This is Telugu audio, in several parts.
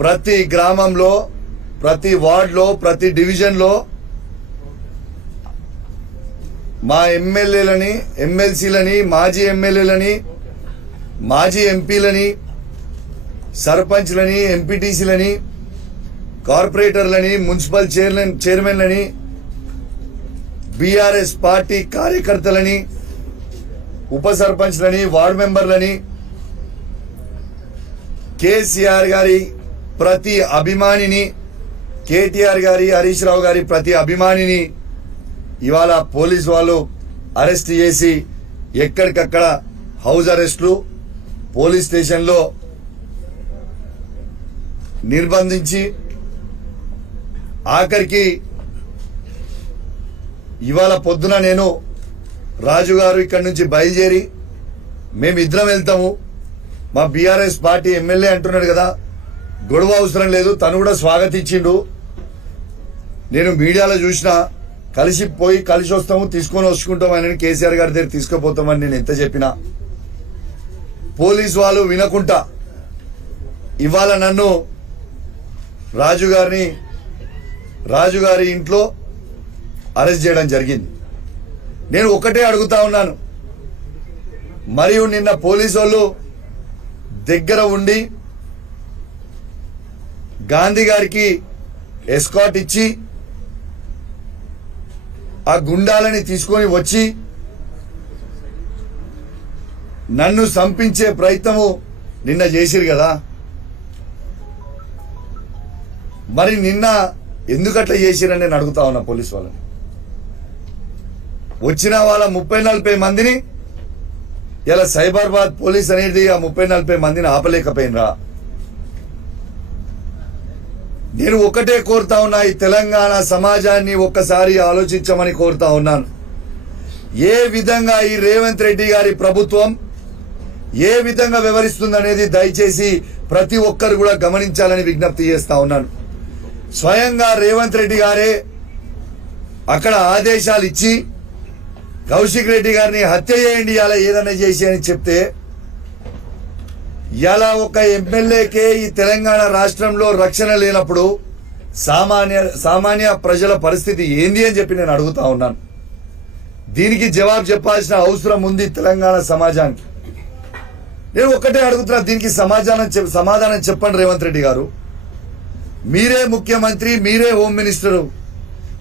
ప్రతి గ్రామంలో, ప్రతి వార్డులో, ప్రతి డివిజన్లో మా ఎమ్మెల్యేలని, ఎమ్మెల్సీలని, మాజీ ఎమ్మెల్యేలని, మాజీ ఎంపీలని, సర్పంచ్లని, ఎంపీటీసీలని, కార్పొరేటర్లని, మున్సిపల్ చైర్మన్లని, బీఆర్ఎస్ పార్టీ కార్యకర్తలని, ఉప సర్పంచ్లని, వార్డు మెంబర్లని, కేసీఆర్ గారి ప్రతి అభిమానిని, కేటీఆర్ గారి, హరీష్ రావు గారి ప్రతి అభిమానిని ఇవాళ పోలీసు వాళ్ళు అరెస్ట్ చేసి ఎక్కడికక్కడ హౌస్ అరెస్టులు, పోలీస్ స్టేషన్లో నిర్బంధించి ఆఖరికి ఇవాళ పొద్దున నేను రాజు గారు ఇక్కడి నుంచి బయలుదేరి మేమిద్దరం వెళ్తాము, మా బీఆర్ఎస్ పార్టీ ఎమ్మెల్యే అంటున్నాడు కదా, గొడవ అవసరం లేదు, తను కూడా స్వాగతించిండు. నేను మీడియాలో చూసిన కలిసి వస్తాము, తీసుకొని వచ్చుకుంటాం అని కేసీఆర్ గారి దగ్గర తీసుకుపోతామని నేను ఎంత చెప్పినా పోలీసు వాళ్ళు వినకుండా ఇవాళ నన్ను రాజుగారి ఇంట్లో అరెస్ట్ చేయడం జరిగింది. నేను ఒకటే అడుగుతా ఉన్నాను, మరియు నిన్న పోలీసు వాళ్ళు దగ్గర ఉండి గాంధీ గారికి ఎస్కాట్ ఇచ్చి ఆ గుండాలని తీసుకొని వచ్చి నన్ను సంపించే ప్రయత్నము నిన్న చేసిరు కదా, మరి నిన్న ఎందుకట్లా చేసిరని నేను అడుగుతా ఉన్నా పోలీసు వాళ్ళని. వచ్చిన వాళ్ళ 30-40 మందిని ఇలా సైబరాబాద్ పోలీస్ అనేది ఆ 30-40 మందిని ఆపలేకపోయినరా? నేను ఒకటే కోరుతా ఉన్నా, ఈ తెలంగాణ సమాజాన్ని ఒక్కసారి ఆలోచించమని కోరుతా ఉన్నాను. ఏ విధంగా ఈ రేవంత్ రెడ్డి గారి ప్రభుత్వం ఏ విధంగా వ్యవహరిస్తుందనేది దయచేసి ప్రతి ఒక్కరు కూడా గమనించాలని విజ్ఞప్తి చేస్తా ఉన్నాను. స్వయంగా రేవంత్ రెడ్డి గారే అక్కడ ఆదేశాలు ఇచ్చి కౌశిక్ రెడ్డి గారిని హత్య చేయండి, అలా ఏదైనా చేసి అని చెప్తే ఇలా ఒక ఎమ్మెల్యేకే ఈ తెలంగాణ రాష్ట్రంలో రక్షణ లేనప్పుడు సామాన్య ప్రజల పరిస్థితి ఏంది అని చెప్పి నేను అడుగుతా ఉన్నాను. దీనికి జవాబు చెప్పాల్సిన అవసరం ఉంది తెలంగాణ సమాజానికి. నేను ఒకటే అడుగుతున్నా, దీనికి సమాధానం చెప్పండి రేవంత్ రెడ్డి గారు. మీరే ముఖ్యమంత్రి, మీరే హోమ్ మినిస్టరు,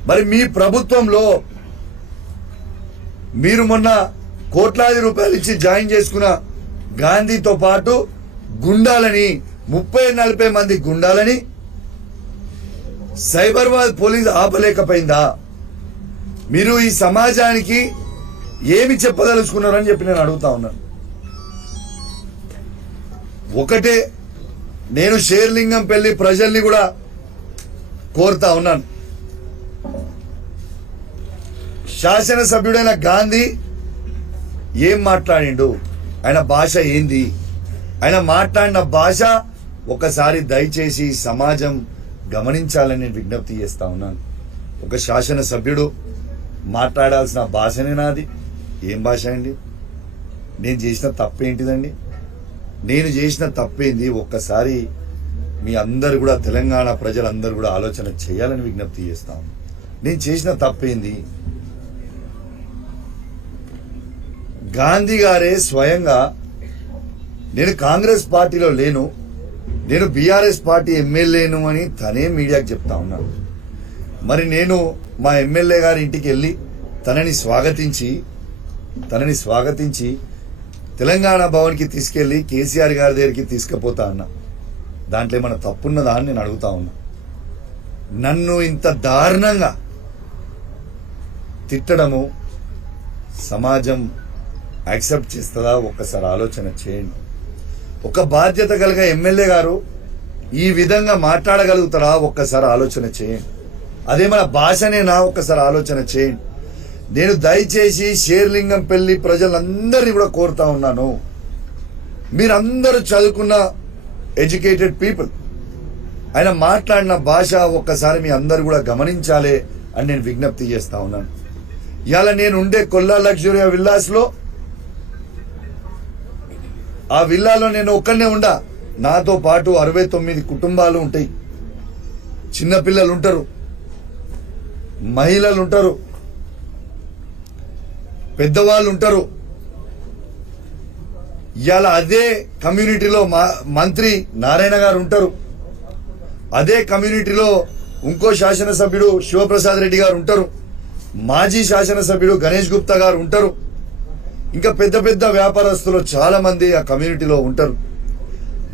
మరి మీ ప్రభుత్వంలో మీరు మొన్న కోట్లాది రూపాయలు ఇచ్చి జాయిన్ చేసుకున్న గాంధీతో పాటు గుండాలని 30-40 మంది గుండాలని సైబరాబాద్ పోలీస్ ఆపలేకపోయిందా? మీరు ఈ సమాజానికి ఏమి చెప్పదలుచుకున్నారని చెప్పి నేను అడుగుతా ఉన్నాను. ఒకటే నేను షేర్లింగంపల్లి ప్రజల్ని కూడా కోరుతా ఉన్నాను, శాసనసభ్యుడైన గాంధీ ఏం మాట్లాడిండు, ఆయన భాష ఏంది, ఆయన మాట్లాడిన భాష ఒకసారి దయచేసి సమాజం గమనించాలని విజ్ఞప్తి చేస్తా ఉన్నాను. ఒక శాసనసభ్యుడు మాట్లాడాల్సిన భాషనే నాది. ఏం భాష అండి? నేను చేసిన తప్పేంటిదండి? నేను చేసిన తప్పేంది? ఒక్కసారి మీ అందరు కూడా, తెలంగాణ ప్రజలందరూ కూడా ఆలోచన చేయాలని విజ్ఞప్తి చేస్తాను. నేను చేసిన తప్పేంది? గాంధీ గారే స్వయంగా నేను కాంగ్రెస్ పార్టీలో లేను, నేను బీఆర్ఎస్ పార్టీ ఎమ్మెల్యేను అని తనే మీడియాకి చెప్తా ఉన్నాను. మరి నేను మా ఎమ్మెల్యే గారి ఇంటికి వెళ్ళి తనని స్వాగతించి తెలంగాణ భవన్కి తీసుకెళ్లి కేసీఆర్ గారి దగ్గరికి తీసుకుపోతా అన్నా. దాంట్లో ఏమైనా తప్పున్నదా అని నేను అడుగుతా ఉన్నా. నన్ను ఇంత దారుణంగా తిట్టడము సమాజం యాక్సెప్ట్ చేస్తుందా? ఒక్కసారి ఆలోచన చేయండి. ఒక బాధ్యత కలిగిన ఎమ్మెల్యే గారు ఈ విధంగా మాట్లాడగలుగుతారా? ఒక్కసారి ఆలోచన చేయండి. అదే మన భాషనేనా? ఒక్కసారి ఆలోచన చేయండి. నేను దయచేసి షేర్లింగంపల్లి ప్రజలందరినీ కూడా కోరుతా ఉన్నాను, మీరందరూ చదువుకున్న ఎడ్యుకేటెడ్ పీపుల్, ఆయన మాట్లాడిన భాష ఒక్కసారి మీ అందరు కూడా గమనించాలి అని నేను విజ్ఞప్తి చేస్తా ఉన్నాను. ఇవాళ నేను ఉండే కొల్లా లగ్జరీ విల్లాస్ లో, ఆ విల్లాలో నేను ఒక్కనే ఉండా, నాతో పాటు 69 కుటుంబాలు ఉంటాయి. చిన్నపిల్లలు ఉంటారు, మహిళలు ఉంటారు, పెద్దవాళ్ళు ఉంటారు. ఇవాళ అదే కమ్యూనిటీలో మంత్రి నారాయణ గారు ఉంటారు, అదే కమ్యూనిటీలో ఇంకో శాసనసభ్యుడు శివప్రసాద్ రెడ్డి గారు ఉంటారు, మాజీ శాసనసభ్యుడు గణేష్ గుప్తా గారు ఉంటారు, ఇంకా పెద్ద పెద్ద వ్యాపారస్తులు చాలా మంది ఆ కమ్యూనిటీలో ఉంటారు.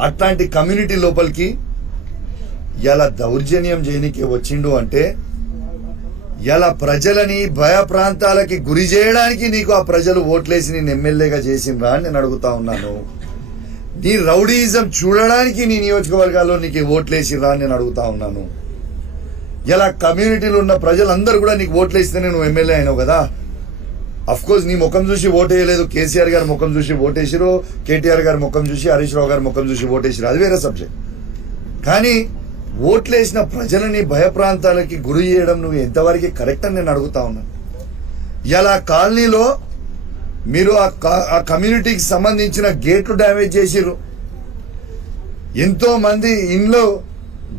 అట్లాంటి కమ్యూనిటీ లోపలికి ఇలా దౌర్జన్యం చేయనికి వచ్చిండు అంటే ఇలా ప్రజలని భయప్రాంతాలకి గురి చేయడానికి నీకు ఆ ప్రజలు ఓట్లేసి నేను ఎమ్మెల్యేగా చేసిండ్రా అని నేను అడుగుతా ఉన్నాను. నీ రౌడీయిజం చూడడానికి నీ నియోజకవర్గాల్లో నీకు ఓట్లేసిరా అని నేను అడుగుతా ఉన్నాను. ఇలా కమ్యూనిటీలో ఉన్న ప్రజలందరూ కూడా నీకు ఓట్లేస్తేనే నువ్వు ఎమ్మెల్యే అయినావు కదా. అఫ్ కోర్స్ నీ ముఖం చూసి ఓటేయలేదు, కేసీఆర్ గారి ముఖం చూసి ఓటేసిరు, కేటీఆర్ గారి ముఖం చూసి, హరీష్ రావు గారి ముఖం చూసి ఓటేసిరు, అది వేరే సబ్జెక్ట్. కానీ ఓట్లేసిన ప్రజలని భయప్రాంతాలకి గురి చేయడం నువ్వు ఎంతవరకు కరెక్ట్ అని నేను అడుగుతా ఉన్నాను. ఇలా కాలనీలో మీరు ఆ కమ్యూనిటీకి సంబంధించిన గేట్లు డ్యామేజ్ చేసిర్రు, ఎంతో మంది ఇంట్లో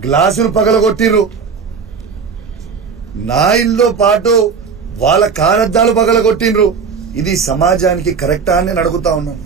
గ్లాసులు పగలగొట్టిర్రు, నా ఇల్లుతో పాటు వాళ్ళ కారద్దాలు పగలగొట్టిండ్రు. ఇది సమాజానికి కరెక్టా అని నేను అడుగుతా ఉన్నాను.